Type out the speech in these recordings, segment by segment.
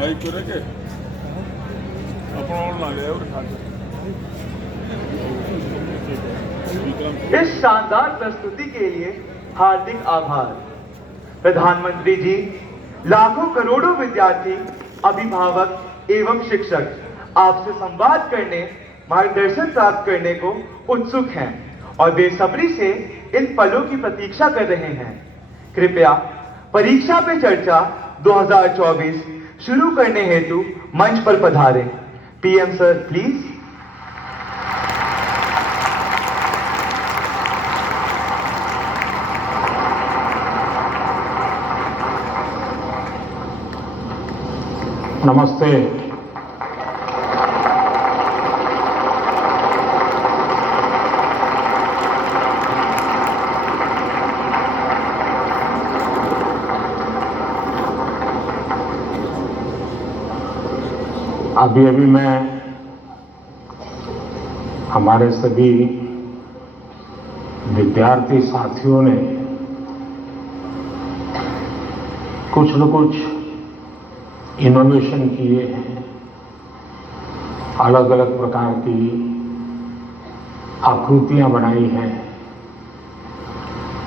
Mic करे के अपन और ना ले और खा इस शानदार प्रस्तुति के लिए हार्दिक आभार। प्रधानमंत्री जी, लाखों करोड़ों विद्यार्थी, अभिभावक एवं शिक्षक आपसे संवाद करने, मार्गदर्शन प्राप्त करने को उत्सुक हैं और बेसब्री से इन पलों की प्रतीक्षा कर रहे हैं। कृपया परीक्षा पे चर्चा 2024 शुरू करने हेतु मंच पर पधारें। PM sir please. नमस्ते। अभी मैं हमारे सभी विद्यार्थी साथियों ने कुछ न कुछ इनोवेशन किए हैं, अलग अलग प्रकार की आकृतियां बनाई हैं,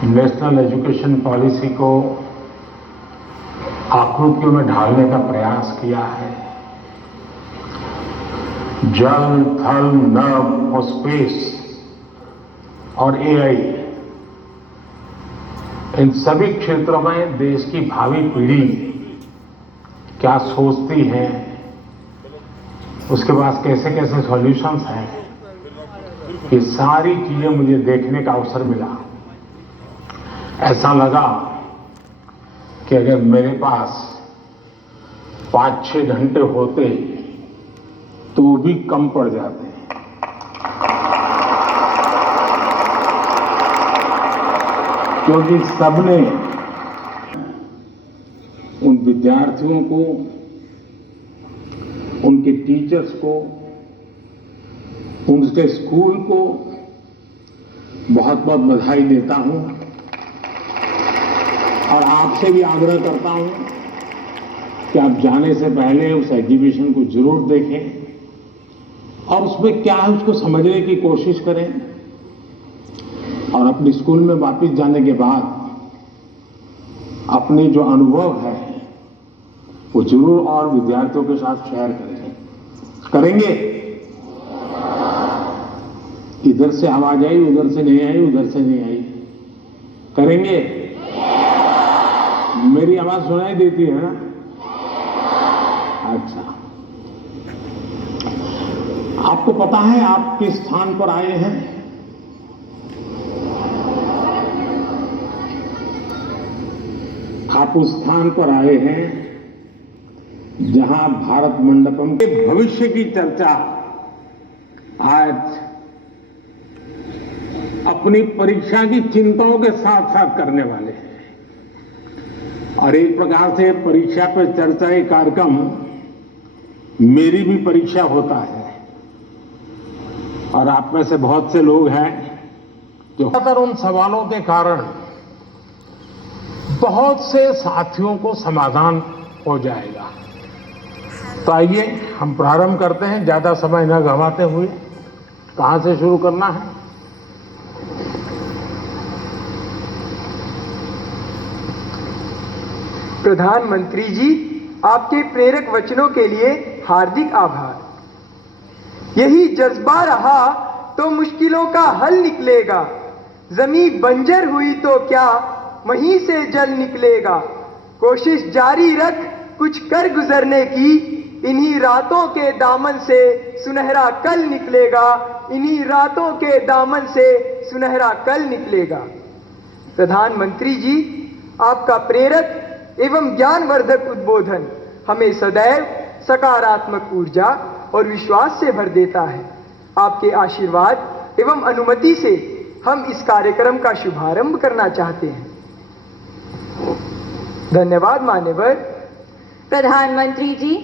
नेशनल एजुकेशन पॉलिसी को आकृतियों में ढालने का प्रयास किया है। जल, थल, नभ और स्पेस और एआई, इन सभी क्षेत्रों में देश की भावी पीढ़ी क्या सोचती है, उसके पास कैसे कैसे सॉल्यूशंस हैं, ये सारी चीजें मुझे देखने का अवसर मिला। ऐसा लगा कि अगर मेरे पास 5-6 घंटे होते तो वो भी कम पड़ जाते। क्योंकि सबने उन विद्यार्थियों को, उनके टीचर्स को, उनके स्कूल को बहुत बहुत बधाई देता हूं और आपसे भी आग्रह करता हूं कि आप जाने से पहले उस एग्जीबिशन को जरूर देखें और उसमें क्या है उसको समझने की कोशिश करें और अपने स्कूल में वापस जाने के बाद अपने जो अनुभव है वो जरूर और विद्यार्थियों के साथ शेयर करेंगे। इधर से आवाज आई, उधर से नहीं आई, उधर से नहीं आई, करेंगे? मेरी आवाज सुनाई देती है ना? अच्छा, आपको पता है आप किस स्थान पर आए हैं? आप उस स्थान पर आए हैं जहां भारत मंडपम के भविष्य की चर्चा आज अपनी परीक्षा की चिंताओं के साथ साथ करने वाले हैं। और एक प्रकार से परीक्षा पर चर्चा एक कार्यक्रम मेरी भी परीक्षा होता है और आप में से बहुत से लोग हैं जो ज्यादातर उन सवालों के कारण बहुत से साथियों को समाधान हो जाएगा। तो आइए हम प्रारंभ करते हैं, ज्यादा समय न गंवाते हुए। कहां से शुरू करना है? प्रधानमंत्री जी, आपके प्रेरक वचनों के लिए हार्दिक आभार। यही जज्बा रहा तो मुश्किलों का हल निकलेगा। जमीन बंजर हुई तो क्या वहीं से जल निकलेगा। कोशिश जारी रख कुछ कर गुजरने की, इन्हीं रातों के दामन से सुनहरा कल निकलेगा। इन्हीं रातों के दामन से सुनहरा कल निकलेगा। प्रधानमंत्री जी, आपका प्रेरक एवं ज्ञानवर्धक उद्बोधन हमें सदैव सकारात्मक ऊर्जा और विश्वास से भर देता है। आपके आशीर्वाद एवं अनुमति से हम इस कार्यक्रम का शुभारंभ करना चाहते हैं। धन्यवाद मान्यवर। प्रधानमंत्री जी,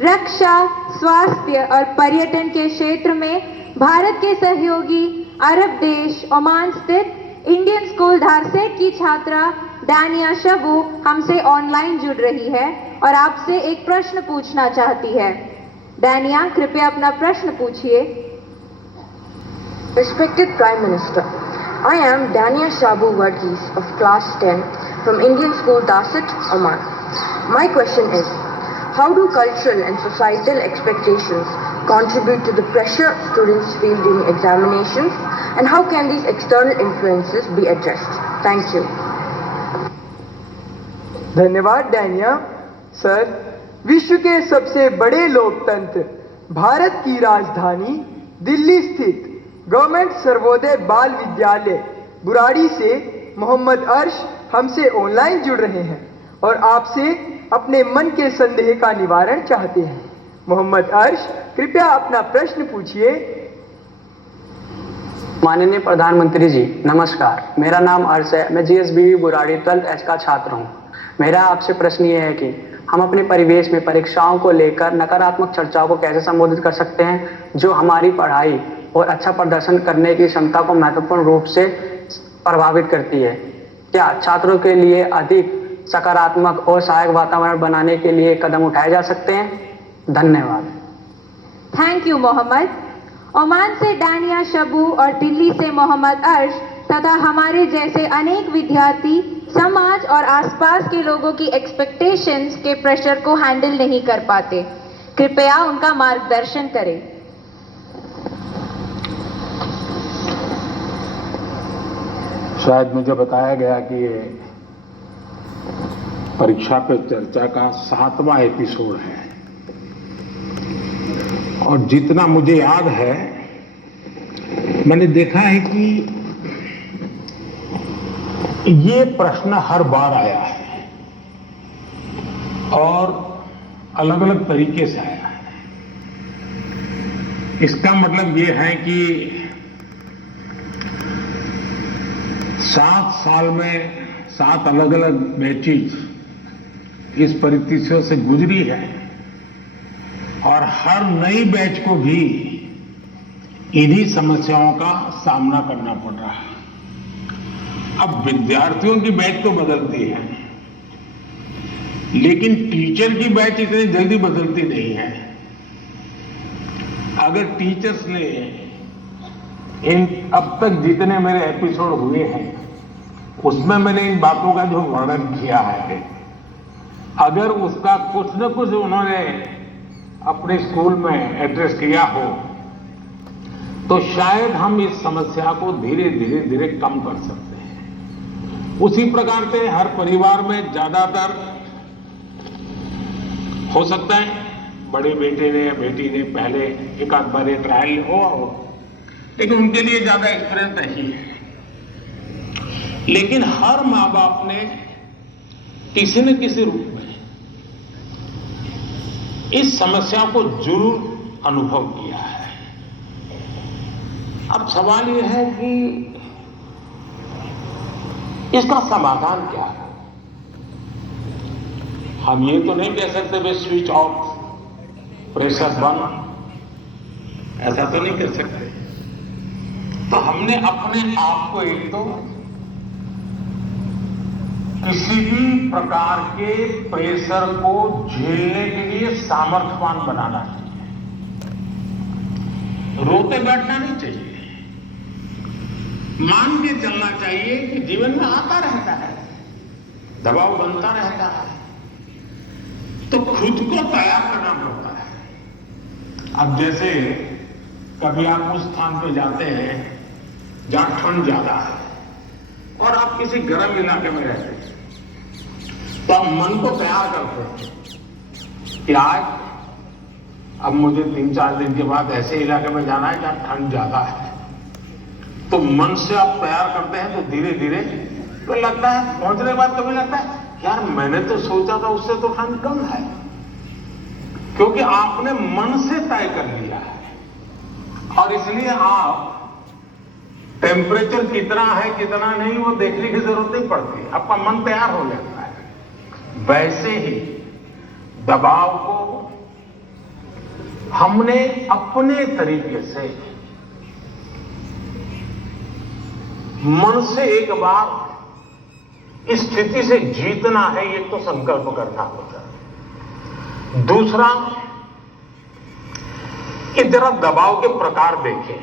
रक्षा, स्वास्थ्य और पर्यटन के क्षेत्र में भारत के सहयोगी अरब देश ओमान स्थित इंडियन स्कूल धारसेट की छात्रा डानिया शबू हमसे ऑनलाइन जुड़ रही है और आपसे एक प्रश्न पूछना चाहती है। डानिया, कृपया अपना प्रश्न पूछिए। Respected Prime Minister, I am Dania Shabu Varghese of Class 10 from Indian School Dasat, Oman. My question is, how do cultural and societal expectations contribute to the pressure students feel during examinations, and how can these external influences be addressed? Thank you. धन्यवाद Dania. Sir, विश्व के सबसे बड़े लोकतंत्र भारत की राजधानी दिल्ली स्थित government Sarvodaya बाल विद्यालय बुराड़ी से मोहम्मद अर्श हमसे ऑनलाइन जुड़ रहे हैं और आपसे अपने मन के संदेह का निवारण चाहते हैं। मोहम्मद अर्श, कृपया अपना प्रश्न पूछिए। माननीय प्रधानमंत्री जी, नमस्कार। मेरा नाम अर्श है। मैं जीएसबीवी बुराड़ी 12th H का छात्र हूँ। मेरा आपसे प्रश्न ये है कि हम अपने परिवेश में परीक्षाओं को लेकर नकारात्मक चर्चाओं को कैसे संबोधित कर सकते हैं जो हमारी पढ़ाई और अच्छा प्रदर्शन करने की क्षमता को महत्वपूर्ण रूप से प्रभावित करती है। क्या छात्रों के लिए अधिक सकारात्मक और सहायक वातावरण बनाने के लिए कदम उठाए जा सकते हैं? धन्यवाद। Thank you Mohammed. ओमान से डानिया शबू और दिल्ली से मोहम्मद अर्श तथा हमारे जैसे अनेक विद्यार्थी समाज और आसपास के लोगों की एक्सपेक्टेशंस के प्रेशर को हैंडल नहीं कर पाते। कृपया उनका मार्गदर्शन करें। शायद मुझे बताया गया कि ये परीक्षा पे चर्चा का 7वां एपिसोड है और जितना मुझे याद है मैंने देखा है कि ये प्रश्न हर बार आया है और अलग अलग तरीके से आया है। इसका मतलब ये है कि 7 साल में 7 अलग अलग बैचेज इस परिस्थितियों से गुजरी है और हर नई बैच को भी इन्हीं समस्याओं का सामना करना पड़ रहा है। अब विद्यार्थियों की बैच तो बदलती है, लेकिन टीचर की बैच इतनी जल्दी बदलती नहीं है। अगर टीचर्स ने इन अब तक जितने मेरे एपिसोड हुए हैं उसमें मैंने इन बातों का जो वर्णन किया है, अगर उसका कुछ न कुछ उन्होंने अपने स्कूल में एड्रेस किया हो तो शायद हम इस समस्या को धीरे धीरे कम कर सकते हैं। उसी प्रकार से हर परिवार में ज्यादातर हो सकता है बड़े बेटे ने या बेटी ने पहले एक आध बार ट्रायल हुआ हो, लेकिन उनके लिए ज्यादा एक्सपीरियंस नहीं है। लेकिन हर माँ बाप ने किसी न किसी रूप में इस समस्या को जरूर अनुभव किया है। अब सवाल यह है कि इसका समाधान क्या है। हम ये तो नहीं कह सकते वे स्विच ऑफ प्रेशर बंद, ऐसा तो नहीं कर सकते। तो हमने अपने आप को एक तो किसी भी प्रकार के प्रेशर को झेलने के लिए सामर्थ्यवान बनाना चाहिए। रोते बैठना नहीं चाहिए, मान के चलना चाहिए कि जीवन में आता रहता है, दबाव बनता रहता है, तो खुद को तैयार करना पड़ता है। अब जैसे कभी आप उस स्थान पे जाते हैं जहां ठंड ज्यादा है और आप किसी गर्म इलाके में रहते हैं, तो आप मन को तैयार करते हैं कि आज अब मुझे 3-4 दिन के बाद ऐसे इलाके में जाना है जहां ठंड ज्यादा है। तो मन से आप तैयार करते हैं तो धीरे धीरे तो लगता है, पहुंचने के बाद कभी लगता है यार मैंने तो सोचा था उससे तो ठंड कम है, क्योंकि आपने मन से तय कर लिया है। और इसलिए आप टेम्परेचर कितना है कितना नहीं वो देखने की जरूरत नहीं पड़ती, आपका मन तैयार हो जाता है। वैसे ही दबाव को हमने अपने तरीके से मन से एक बार इस स्थिति से जीतना है, ये तो संकल्प करना होता है। दूसरा, कि जरा दबाव के प्रकार देखें।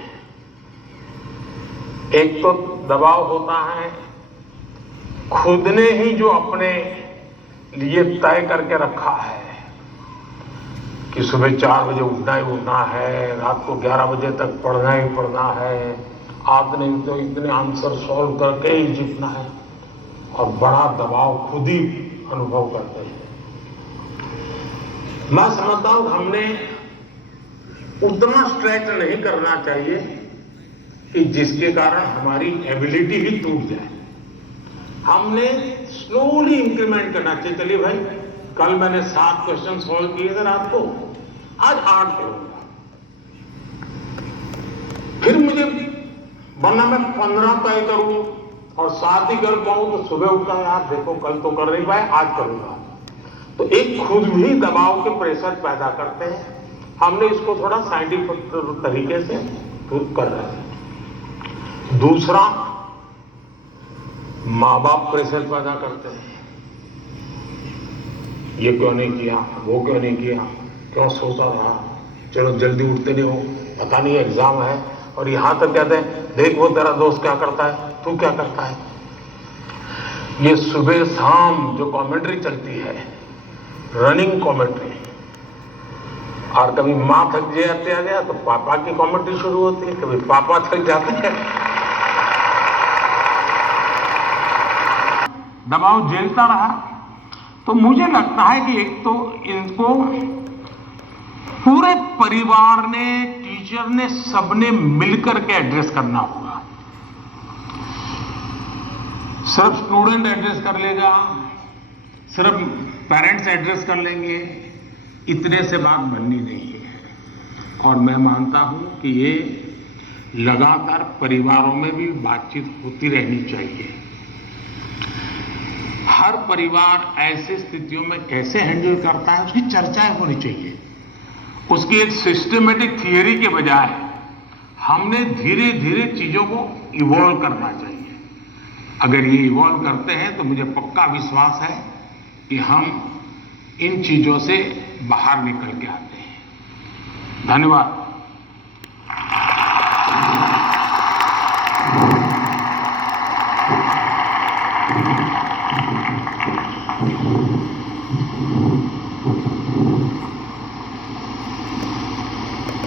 एक तो दबाव होता है खुद ने ही जो अपने लिए तय करके रखा है कि सुबह 4 बजे उठना ही उठना है, रात को 11 बजे तक पढ़ना ही पढ़ना है, आपने तो इतने आंसर सॉल्व करके ही जीतना है, और बड़ा दबाव खुद ही अनुभव करते हैं। मैं समझता हूं हमने उतना स्ट्रेच नहीं करना चाहिए कि जिसके कारण हमारी एबिलिटी ही टूट जाए। हमने स्लोली इंक्रीमेंट करना चाहिए। चलिए भाई, कल मैंने 7 क्वेश्चन सॉल्व किए थे रात को, आज 8 करूंगा। फिर मुझे वरना मैं 15 तय करूं और 7 ही कर पाऊं तो सुबह उठता यार देखो कल तो कर नहीं पाए, आज करूंगा। तो एक खुद भी दबाव के प्रेशर पैदा करते हैं। हमने इसको थोड़ा साइंटिफिक तरीके से कर रहे हैं। दूसरा, माँ बाप प्रेशर पैदा करते हैं, ये क्यों नहीं किया, वो क्यों नहीं किया, क्यों सोता रहा, चलो जल्दी उठते नहीं हो, पता नहीं एग्जाम है, और यहां तक कहते हैं देख वो तेरा दोस्त क्या करता है, तू क्या करता है। ये सुबह शाम जो कमेंट्री चलती है, रनिंग कमेंट्री, और कभी माँ थक जाते हैं तो पापा की कमेंट्री शुरू होती है, कभी पापा थक जाते हैं। दबाव झेलता रहा तो मुझे लगता है कि एक तो इनको पूरे परिवार ने, टीचर ने, सबने मिलकर के एड्रेस करना होगा। सिर्फ स्टूडेंट एड्रेस कर लेगा, सिर्फ पेरेंट्स एड्रेस कर लेंगे, इतने से बात बननी नहीं है। और मैं मानता हूं कि ये लगातार परिवारों में भी बातचीत होती रहनी चाहिए। हर परिवार ऐसी स्थितियों में कैसे हैंडल करता है उसकी चर्चाएं होनी चाहिए। उसकी एक सिस्टमेटिक थियरी के बजाय हमने धीरे धीरे चीजों को इवॉल्व करना चाहिए। अगर ये इवॉल्व करते हैं तो मुझे पक्का विश्वास है कि हम इन चीजों से बाहर निकल के आते हैं। धन्यवाद।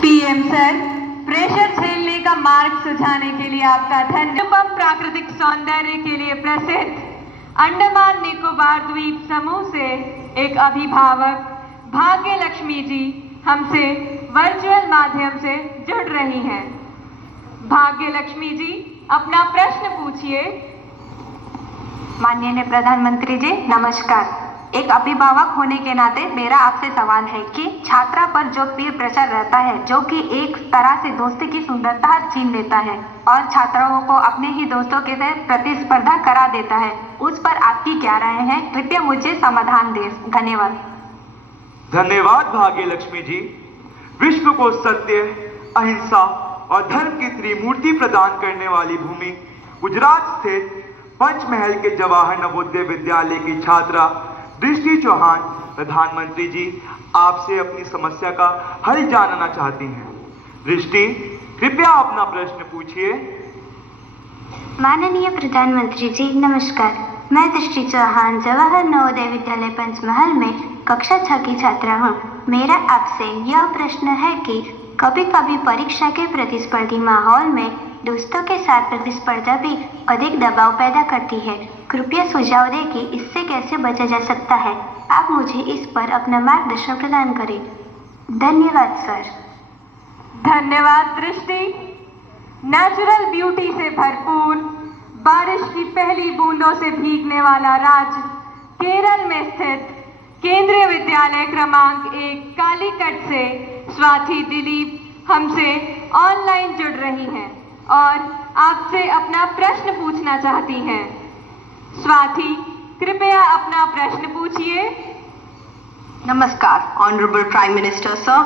पीएम सर, प्रेशर झेलने का मार्ग सुझाने के लिए आपका धन्यवाद। अनुपम प्राकृतिक सौंदर्य के लिए प्रसिद्ध अंडमान निकोबार द्वीप समूह से एक अभिभावक भाग्य लक्ष्मी जी हमसे वर्चुअल माध्यम से जुड़ रही हैं। भाग्य लक्ष्मी जी, अपना प्रश्न पूछिए। माननीय प्रधानमंत्री जी नमस्कार। एक अभिभावक होने के नाते मेरा आपसे सवाल है कि छात्रा पर जो पीर प्रेशर रहता है, जो कि एक तरह से दोस्ती की सुंदरता छीन लेता है और छात्राओं को अपने ही दोस्तों के साथ प्रतिस्पर्धा करा देता है, उस पर आपकी क्या राय है? कृपया मुझे समाधान दें। धन्यवाद। धन्यवाद भाग्य लक्ष्मी जी। विश्व को सत्य, अहिंसा और धर्म की त्रिमूर्ति प्रदान करने वाली भूमि गुजरात स्थित पंचमहल के जवाहर नवोदय विद्यालय की छात्रा दृष्टि चौहान प्रधानमंत्री जी आपसे अपनी समस्या का हल जानना चाहती हैं। दृष्टि, कृपया अपना प्रश्न पूछिए। माननीय प्रधानमंत्री जी नमस्कार। मैं दृष्टि चौहान जवाहर नवोदय विद्यालय पंचमहल में कक्षा 6 की छात्रा हूँ। मेरा आपसे यह प्रश्न है कि कभी कभी परीक्षा के प्रतिस्पर्धी माहौल में दोस्तों के साथ प्रतिस्पर्धा भी अधिक दबाव पैदा करती है। कृपया सुझाव दें कि इससे कैसे बचा जा सकता है। आप मुझे इस पर अपना मार्गदर्शन प्रदान करें। धन्यवाद सर। धन्यवाद दृष्टि। नेचुरल ब्यूटी से भरपूर, बारिश की पहली बूंदों से भीगने वाला राज्य केरल में स्थित केंद्रीय विद्यालय क्रमांक 1 कालीकट से स्वाति दिलीप हमसे ऑनलाइन जुड़ रही हैं और आपसे अपना प्रश्न पूछना चाहती हैं। स्वाति, कृपया अपना प्रश्न पूछिए। Namaskar, Honorable Prime Minister Sir.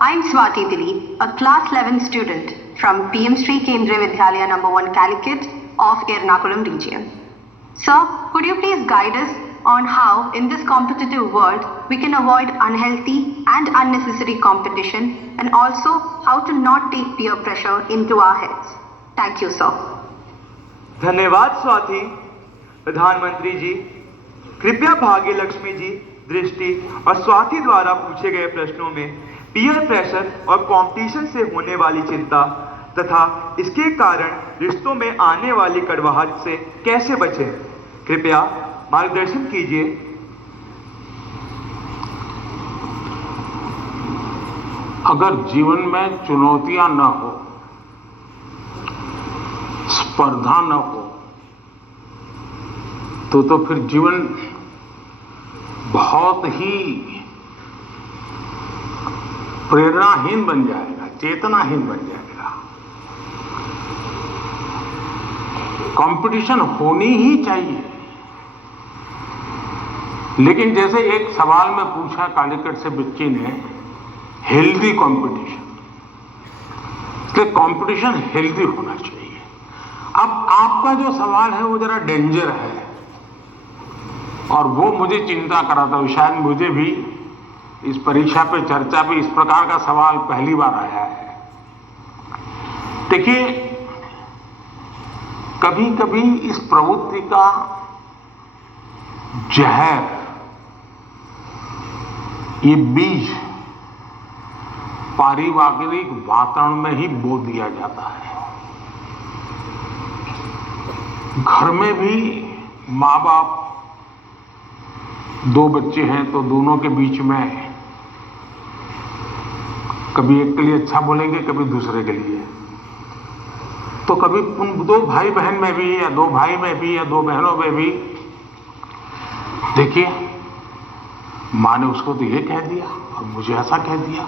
I am Swati Dilip, a class 11 student from PM Sri Kendriya Vidyalaya No. 1 Calicut of Ernakulam region. So, could you please guide us on how, in this competitive world, we can avoid unhealthy and unnecessary competition, and also how to not take peer pressure into our heads? Thank you, sir. धन्यवाद स्वाति। प्रधानमंत्री जी, कृपया भाग्य लक्ष्मी जी, दृष्टि और स्वाति द्वारा पूछे गए प्रश्नों में पीयर प्रेशर और कंपटीशन से होने वाली चिंता तथा इसके कारण रिश्तों में आने वाली कड़वाहट से कैसे बचें, कृपया मार्गदर्शन कीजिए। अगर जीवन में चुनौतियां न हो, स्पर्धा न हो, तो फिर जीवन बहुत ही प्रेरणाहीन बन जाएगा, चेतनाहीन बन जाएगा। कंपटीशन होनी ही चाहिए, लेकिन जैसे एक सवाल में पूछा कालीकट से बच्ची ने, हेल्दी कंपटीशन, इसलिए कंपटीशन हेल्दी होना चाहिए। अब आपका जो सवाल है वो जरा डेंजर है और वो मुझे चिंता कराता है। शायद मुझे भी इस परीक्षा पे चर्चा पे इस प्रकार का सवाल पहली बार आया है। देखिए, कभी कभी इस प्रवृत्ति का जहर, ये बीज पारिवारिक वातावरण में ही बो दिया जाता है। घर में भी माँ बाप, दो बच्चे हैं तो दोनों के बीच में कभी एक के लिए अच्छा बोलेंगे, कभी दूसरे के लिए। तो कभी उन दो भाई बहन में भी, या दो भाई में भी, या दो बहनों में भी, देखिए मां ने उसको तो ये कह दिया और मुझे ऐसा कह दिया।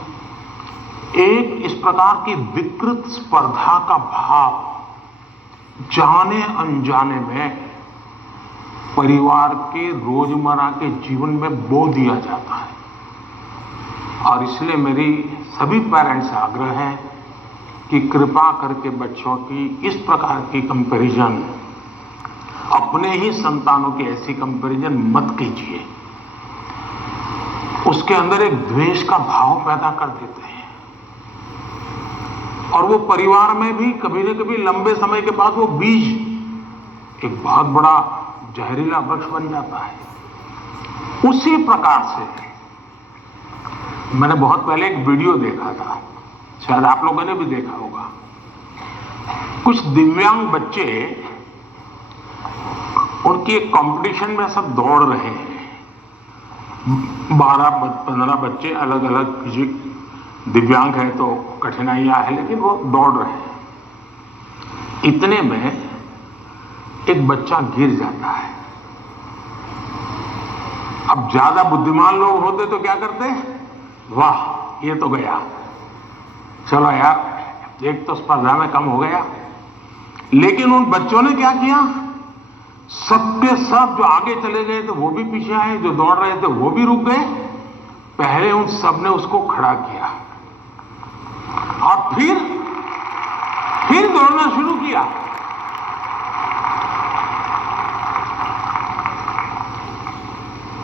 एक इस प्रकार की विकृत स्पर्धा का भाव जाने अनजाने में परिवार के रोजमर्रा के जीवन में बो दिया जाता है। और इसलिए मेरी सभी पेरेंट्स से आग्रह है कि कृपा करके बच्चों की इस प्रकार की कंपैरिजन, अपने ही संतानों की ऐसी कंपैरिजन मत कीजिए। उसके अंदर एक द्वेष का भाव पैदा कर देते हैं और वो परिवार में भी कभी न कभी लंबे समय के बाद वो बीज एक बहुत बड़ा जहरीला वृक्ष बन जाता है। उसी प्रकार से मैंने बहुत पहले एक वीडियो देखा था, शायद आप लोगों ने भी देखा होगा। कुछ दिव्यांग बच्चे, उनकी एक कंपटीशन में सब दौड़ रहे हैं। 12-15 बच्चे अलग अलग फिजिक, दिव्यांग है तो कठिनाइयां है, लेकिन वो दौड़ रहे हैं। इतने में एक बच्चा गिर जाता है। अब ज्यादा बुद्धिमान लोग होते तो क्या करते? वाह, ये तो गया, चलो यार एक तो स्पर्धा में कम हो गया। लेकिन उन बच्चों ने क्या किया? सबके सब जो आगे चले गए थे वो भी पीछे आए, जो दौड़ रहे थे वो भी रुक गए। पहले उन सब ने उसको खड़ा किया और फिर दौड़ना शुरू किया।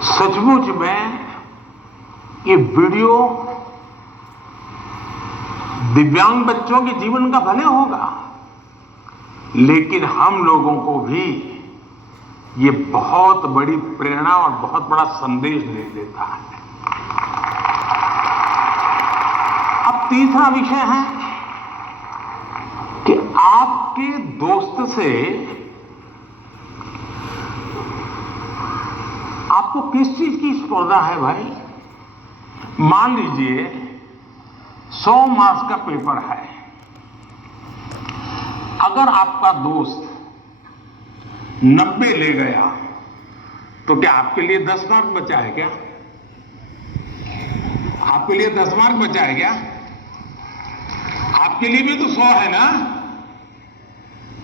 सचमुच में ये वीडियो दिव्यांग बच्चों के जीवन का भले होगा, लेकिन हम लोगों को भी ये बहुत बड़ी प्रेरणा और बहुत बड़ा संदेश दे देता है। अब तीसरा विषय है कि आपके दोस्त से आपको किस चीज की स्पर्धा है भाई? मान लीजिए 100 मार्क्स का पेपर है। अगर आपका दोस्त 90 ले गया तो क्या आपके लिए 10 मार्क बचा है क्या? आपके लिए 10 मार्क बचा है क्या? आपके लिए भी तो 100 है ना?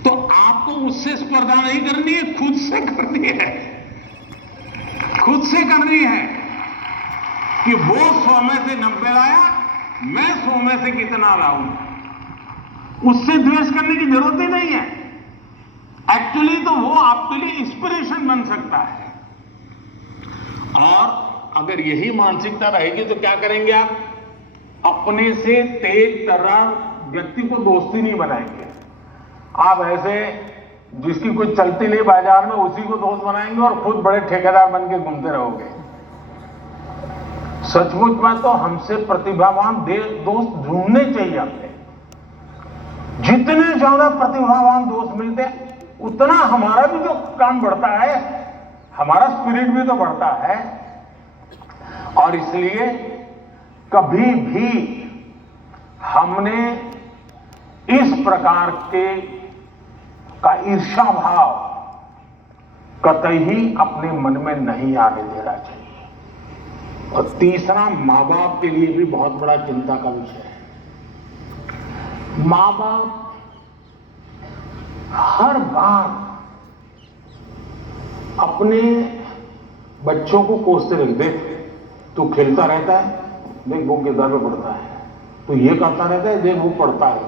तो आपको उससे स्पर्धा नहीं करनी है, खुद से करनी है। खुद से करनी है कि वो 100 में से 90 लाया, मैं 100 में से कितना लाऊं। उससे द्वेष करने की जरूरत ही नहीं है। एक्चुअली तो वो आपके लिए इंस्पिरेशन बन सकता है। और अगर यही मानसिकता रहेगी तो क्या करेंगे आप? अपने से तेज तर्रार व्यक्ति को दोस्ती नहीं बनाएंगे। आप ऐसे जिसकी कोई चलती नहीं बाजार में उसी को दोस्त बनाएंगे और खुद बड़े ठेकेदार बन के घूमते रहोगे। सचमुच में तो हमसे प्रतिभावान दोस्त ढूंढने चाहिए आपने। जितने ज्यादा प्रतिभावान दोस्त मिलते हैं उतना हमारा भी जो काम बढ़ता है, हमारा स्पिरिट भी तो बढ़ता है। और इसलिए कभी भी हमने इस प्रकार के का ईर्ष्या भाव कतई ही अपने मन में नहीं आने देना चाहिए। और तीसरा, मां बाप के लिए भी बहुत बड़ा चिंता का विषय है। मां बाप हर बार अपने बच्चों को कोसते रहते, देख तू खेलता रहता है, देख वो किताब में पढ़ता है, तो ये करता रहता है, देख वो पढ़ता है।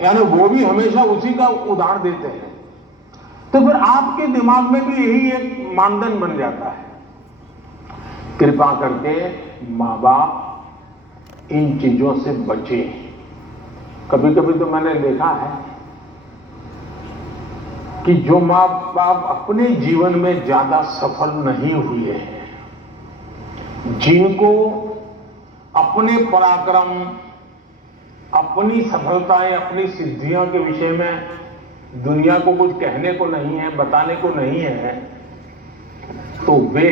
यानी वो भी हमेशा उसी का उदाहरण देते हैं। तो फिर आपके दिमाग में भी यही एक मानदंड बन जाता है। कृपा करके मां बाप इन चीजों से बचे। कभी कभी तो मैंने देखा है कि जो मां बाप अपने जीवन में ज्यादा सफल नहीं हुए हैं, जिनको अपने पराक्रम, अपनी सफलताएं, अपनी सिद्धियों के विषय में दुनिया को कुछ कहने को नहीं है, बताने को नहीं है, तो वे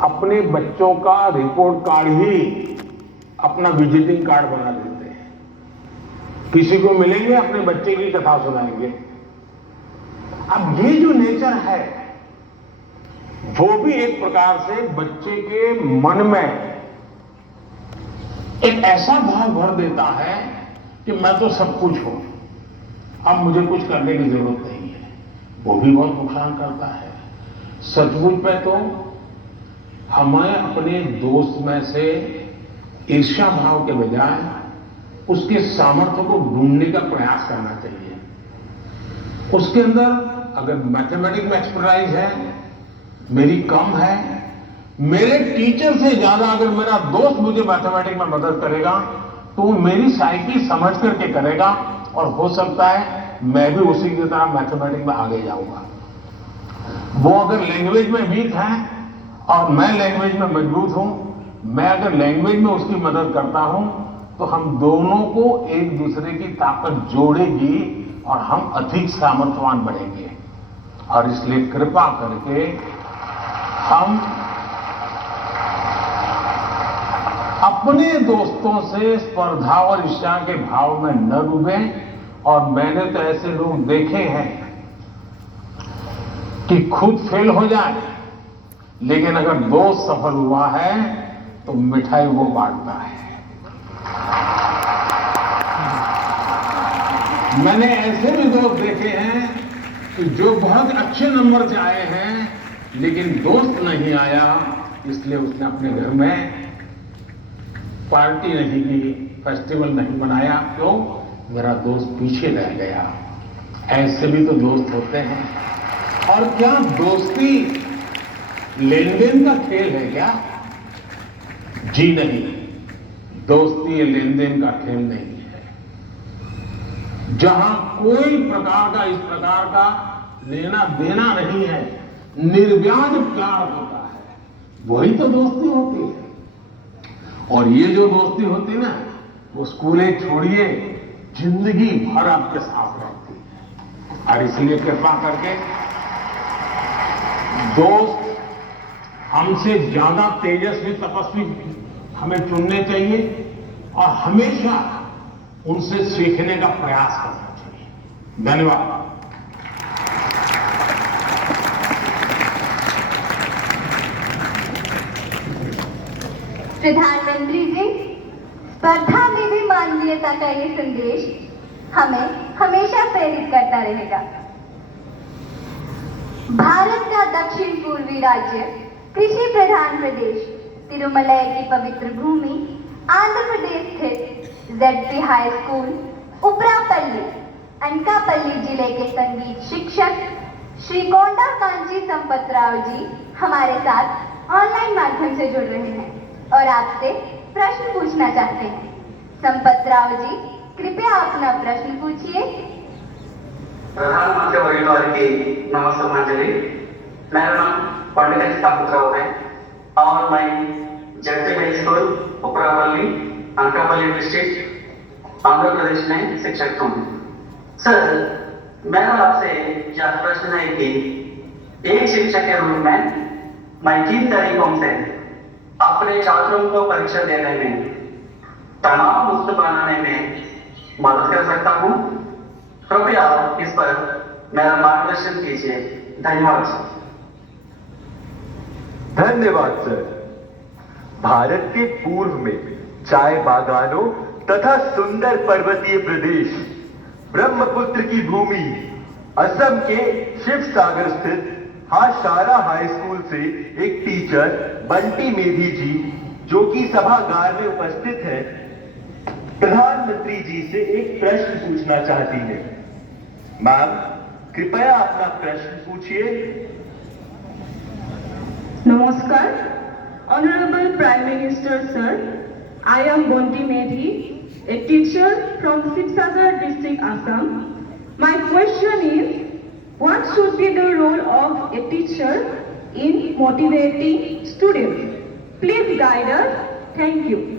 अपने बच्चों का रिपोर्ट कार्ड ही अपना विजिटिंग कार्ड बना देते हैं। किसी को मिलेंगे, अपने बच्चे की कथा सुनाएंगे। अब ये जो नेचर है वो भी एक प्रकार से बच्चे के मन में एक ऐसा भाव भर देता है कि मैं तो सब कुछ हूं, अब मुझे कुछ करने की जरूरत नहीं है। वो भी बहुत नुकसान करता है। सचमुच में तो हमें अपने दोस्त में से ईर्ष्या भाव के बजाय उसके सामर्थ्य को ढूंढने का प्रयास करना चाहिए। उसके अंदर अगर मैथमेटिक्स में एक्सपर्टाइज है, मेरी कम है, मेरे टीचर से ज्यादा अगर मेरा दोस्त मुझे मैथमेटिक्स में मदद करेगा तो वो मेरी साइकी समझ करके करेगा और हो सकता है मैं भी उसी की तरह मैथमेटिक्स में आगे जाऊंगा। वो अगर लैंग्वेज में वीक है और मैं लैंग्वेज में मजबूत हूं, मैं अगर लैंग्वेज में उसकी मदद करता हूं तो हम दोनों को एक दूसरे की ताकत जोड़ेगी और हम अधिक सामर्थ्यवान बनेंगे। और इसलिए कृपा करके हम अपने दोस्तों से स्पर्धा और ईर्ष्या के भाव में न डूबें। और मैंने तो ऐसे लोग देखे हैं कि खुद फेल हो जाए, लेकिन अगर दोस्त सफल हुआ है तो मिठाई वो बांटता है। मैंने ऐसे भी दोस्त देखे हैं कि जो बहुत अच्छे नंबर से आए हैं लेकिन दोस्त नहीं आया, इसलिए उसने अपने घर में पार्टी नहीं की, फेस्टिवल नहीं बनाया। क्यों? मेरा दोस्त पीछे रह गया। ऐसे भी तो दोस्त होते हैं। और क्या दोस्ती लेन देन का खेल है क्या? जी नहीं, दोस्ती लेन देन का खेल नहीं है। जहां कोई प्रकार का इस प्रकार का लेना देना नहीं है, निर्व्याज प्यार होता है, वही तो दोस्ती होती है। और ये जो दोस्ती होती है ना, वो स्कूलें छोड़िए, जिंदगी भर आपके साथ रहती है। और इसलिए कृपा करके दोस्त हमसे ज्यादा तेजस्वी, तपस्वी हमें चुनने चाहिए और हमेशा उनसे सीखने का प्रयास करना चाहिए। धन्यवाद। प्रधानमंत्री जी, स्पर्धा में भी मानवीयता का ये संदेश हमें हमेशा प्रेरित करता रहेगा। भारत का दक्षिण पूर्वी राज्य, कृषि प्रधान प्रदेश, तिरुमलय की पवित्र भूमि, आंध्र प्रदेश स्थित ZP high school Uparapalli Anakapalli जिले के संगीत शिक्षक श्री कोंडा कांची संपतराव जी हमारे साथ ऑनलाइन माध्यम से जुड़ रहे हैं और आपसे प्रश्न पूछना चाहते हैं। संपतराव जी, कृपया अपना प्रश्न पूछिए। प्रधानमंत्री वरिष्ठ की नमस्ते। मेरा नाम पंडित संपतराव है और मैं जगती स्कूल उपरावली अंकापल्ली डिस्ट्रिक्ट आंध्र प्रदेश में शिक्षक हूँ। सर, मेरा आपसे यह प्रश्न है कि एक शिक्षक के रूप में मैं किन तरीकों से अपने छात्रों को परीक्षा देने में तनाव मुक्त बनाने में मदद कर सकता हूँ? कृपया इस पर मेरा मार्गदर्शन कीजिए। धन्यवाद सर। धन्यवाद सर। भारत के पूर्व में चाय बागानों तथा सुंदर पर्वतीय प्रदेश ब्रह्मपुत्र की भूमि असम के शिव सागर स्थित हाशारा हाई स्कूल से एक टीचर बंटी मेधी जी, जो कि सभागार में उपस्थित है, प्रधानमंत्री जी से एक प्रश्न पूछना चाहती है। मैम, कृपया अपना प्रश्न पूछिए। नमस्कार, honourable prime minister sir, I am Bonti Medhi, a teacher from Sibsagar district, Assam. My question is, what should be the role of a teacher in motivating students? Please guide us. Thank you.